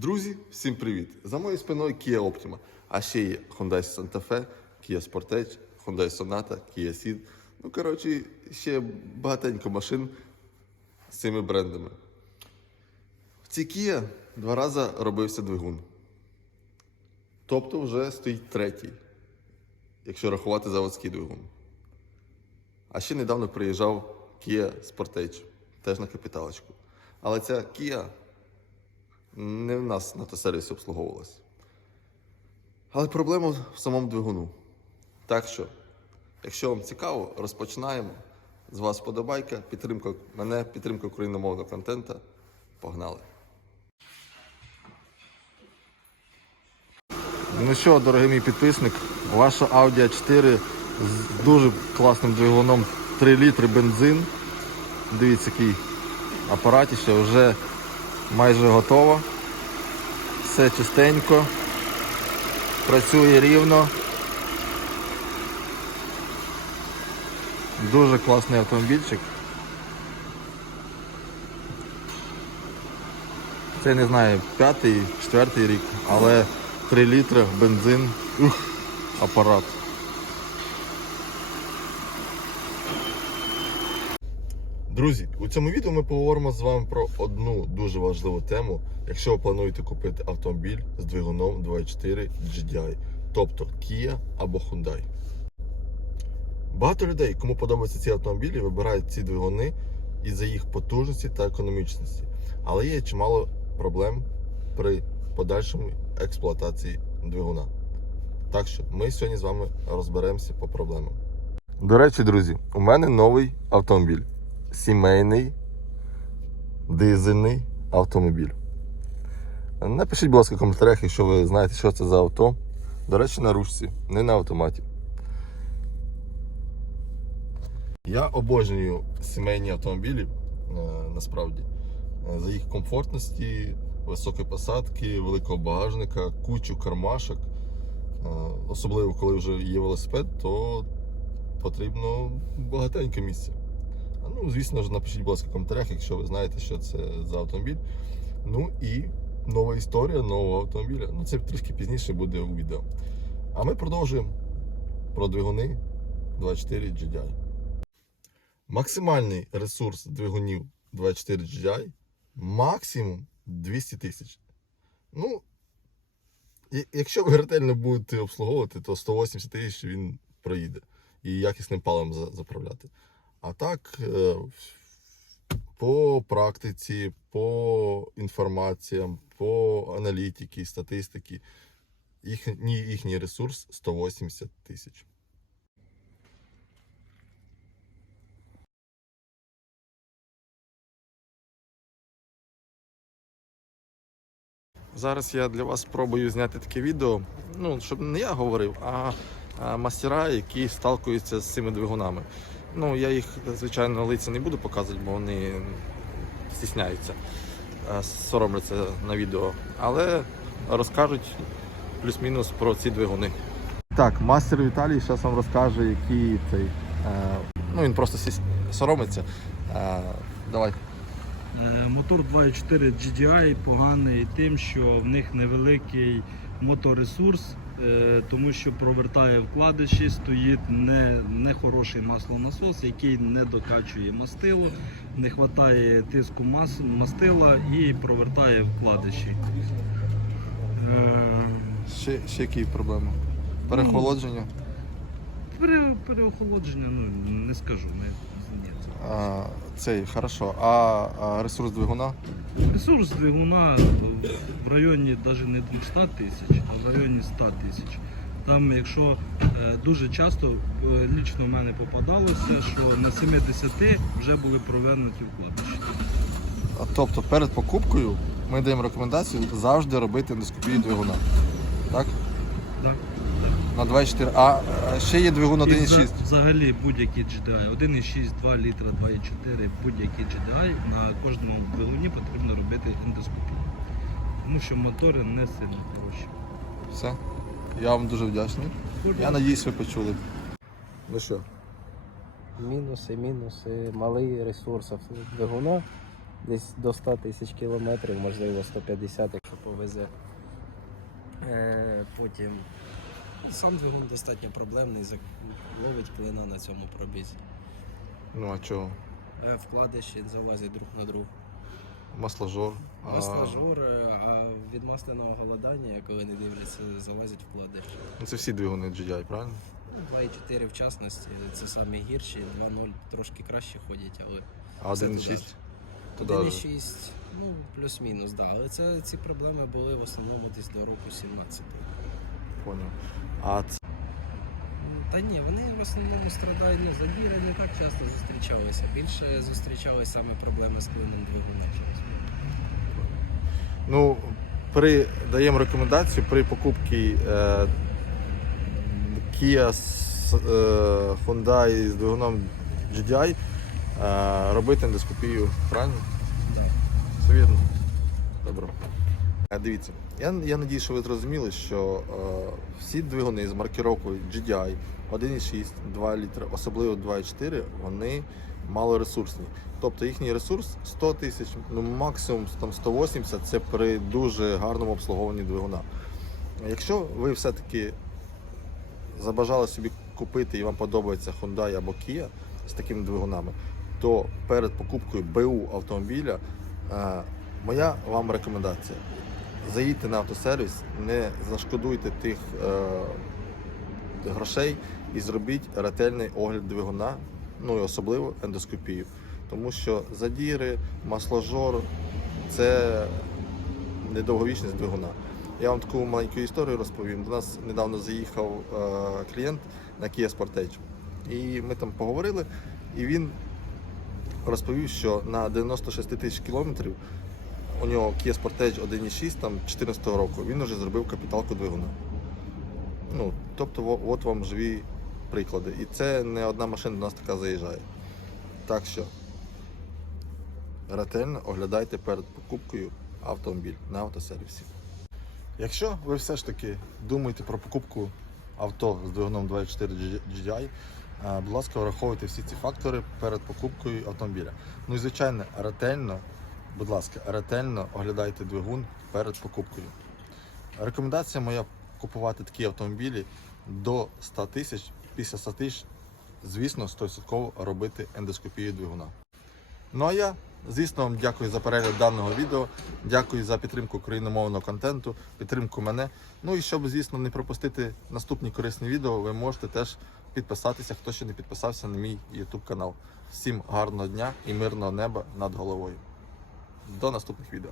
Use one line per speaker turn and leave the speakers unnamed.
Друзі, всім привіт! За моєю спиною Kia Optima, а ще є Hyundai Santa Fe, Kia Sportage, Hyundai Sonata, Kia Ceed. Ну, коротше, ще багатенько машин з цими брендами. В цій Kia два рази робився двигун. Тобто вже стоїть третій, якщо рахувати заводський двигун. А ще недавно приїжджав Kia Sportage, теж на капіталочку. Але ця Kia не в нас на автосервісі обслуговувалась. Але проблема в самому двигуну. Так що, якщо вам цікаво, розпочинаємо. З вас подобайка, підтримка мене, підтримка україномовного контенту. Погнали! Ну що, дорогий мій підписник, ваша Audi A4 з дуже класним двигуном 3 літри бензин. Дивіться, який апаратіще вже майже готова. Все чистенько, працює рівно. Дуже класний автомобільчик. Це не знаю, п'ятий, четвертий рік, але 3 літри бензин, ух, апарат. Друзі, у цьому відео ми поговоримо з вами про одну дуже важливу тему, якщо ви плануєте купити автомобіль з двигуном 2.4 GDI, тобто Kia або Hyundai. Багато людей, кому подобаються ці автомобілі, вибирають ці двигуни із-за їх потужності та економічності. Але є чимало проблем при подальшому експлуатації двигуна. Так що ми сьогодні з вами розберемося по проблемам. До речі, друзі, у мене новий автомобіль. Сімейний дизельний автомобіль. Напишіть, будь ласка, в коментарях, якщо ви знаєте, що це за авто. До речі, на ручці, не на автоматі. Я обожнюю сімейні автомобілі е, насправді. Е, За їх комфортності, високі посадки, великого багажника, кучу кармашок. Е, Особливо, коли вже є велосипед, то потрібно багатенько місця. Ну, звісно ж, напишіть, будь ласка, в коментарях, якщо ви знаєте, що це за автомобіль. Ну і нова історія нового автомобіля. Ну, це трішки пізніше буде у відео. А ми продовжуємо про двигуни 24 GDI. Максимальний ресурс двигунів 24 GDI максимум 200 тисяч. Ну, якщо ви ретельно будете обслуговувати, то 180 тисяч він проїде і якісним паливом заправляти. А так, е, по практиці, по інформаціям, по аналітиці, статистики, їхній, їхній ресурс 180 тисяч. Зараз я для вас спробую зняти таке відео, ну, щоб не я говорив, а мастера, які сталкуються з цими двигунами. Ну, я їх, звичайно, на лиці не буду показувати, бо вони стісняються, е, соромляться на відео, але розкажуть плюс-мінус про ці двигуни. Так, мастер Віталій зараз вам розкаже, який цей. Е, ну, він просто сіс- соромиться. Е, давай.
Мотор 2.4 GDI поганий тим, що в них невеликий моторесурс, тому що провертає вкладиші, стоїть не, хороший маслонасос, який не докачує мастило, не вистачає тиску мас, мастила і провертає вкладиші. Е,
Ще, ще які проблеми? Перехолодження.
Пере, переохолодження, ну не скажу. Не,
А, цей, хорошо. А, а ресурс двигуна?
Ресурс двигуна в районі навіть не 200 тисяч, а в районі 100 тисяч. Там, якщо е, дуже часто е, лічно в мене попадалося, що на 70 вже були провернуті вкладиші.
А, Тобто перед покупкою ми даємо рекомендацію завжди робити ендоскопію двигуна. Так?
Так?
На 2,4. А а ще є двигун
І
1,6.
вза- Взагалі будь-який GDI, 1,6, 2 літра, 2,4, будь-який GDI, на кожному двигуні потрібно робити ендоскопію. Тому що мотори не сильно хороші.
Все. Я вам дуже вдячний. Я надіюсь, ви почули. Ну що,
Мінуси, мінуси, малий ресурс двигуна. десь до 100 тисяч кілометрів, можливо 150, якщо повезе. Е, потім сам двигун достатньо проблемний, ловить клина на цьому пробізі.
Ну а чого?
Е, вкладиші залазять друг на друг.
Масложор.
Масложор, е, а від масляного голодання, коли не дивляться, залазять вкладиші.
Ну, Це всі двигуни GDI, правильно?
Ну, 2,4 в частності, це самі гірші, 2,0 трошки краще ходять, але
А
Все
1.6? Туди.
1,6, ну плюс-мінус, да. Але це, ці проблеми були в основному десь до року 17.
Поняв. А це
Та ні, вони в основному страдають, ну, задіри не так часто зустрічалися. Більше зустрічалися саме проблеми з клином двигуна.
Ну, при, даємо рекомендацію при покупці е, Kia з, е, Hyundai з двигуном GDI е, робити ендоскопію, правильно?
Так.
Все вірно. Добре. Дивіться, я, я надію, що ви зрозуміли, що е, всі двигуни з маркировкою GDI 1,6, 2 літри, особливо 2,4, вони малоресурсні. Тобто їхній ресурс 100 тисяч, ну максимум там 180 це при дуже гарному обслуговуванні двигуна. Якщо ви все-таки забажали собі купити і вам подобається Hyundai або Kia з такими двигунами, то перед покупкою БУ автомобіля е, моя вам рекомендація. Заїдьте на автосервіс, не зашкодуйте тих е, грошей і зробіть ретельний огляд двигуна, ну і особливо ендоскопію. Тому що задіри, масложор це недовговічність двигуна. Я вам таку маленьку історію розповім. До нас недавно заїхав е, клієнт на Kia Sportage. І ми там поговорили, і він розповів, що на 96 тисяч кілометрів у нього Kia Sportage 1.6 там 14 року, він вже зробив капіталку двигуна. Ну, тобто, от вам живі приклади. І це не одна машина до нас така заїжджає. Так що ретельно оглядайте перед покупкою автомобіль на автосервісі. Якщо ви все ж таки думаєте про покупку авто з двигуном 2.4 GDI, е, будь ласка, враховуйте всі ці фактори перед покупкою автомобіля. Ну і звичайно, ретельно, будь ласка, ретельно оглядайте двигун перед покупкою. Рекомендація моя купувати такі автомобілі до 100 тисяч. Після 100 тисяч, звісно, 100% робити ендоскопію двигуна. Ну а я, звісно, вам дякую за перегляд даного відео. Дякую за підтримку україномовного контенту, підтримку мене. Ну і щоб, звісно, не пропустити наступні корисні відео, ви можете теж підписатися, хто ще не підписався на мій YouTube канал. Всім гарного дня і мирного неба над головою. До наступних відео.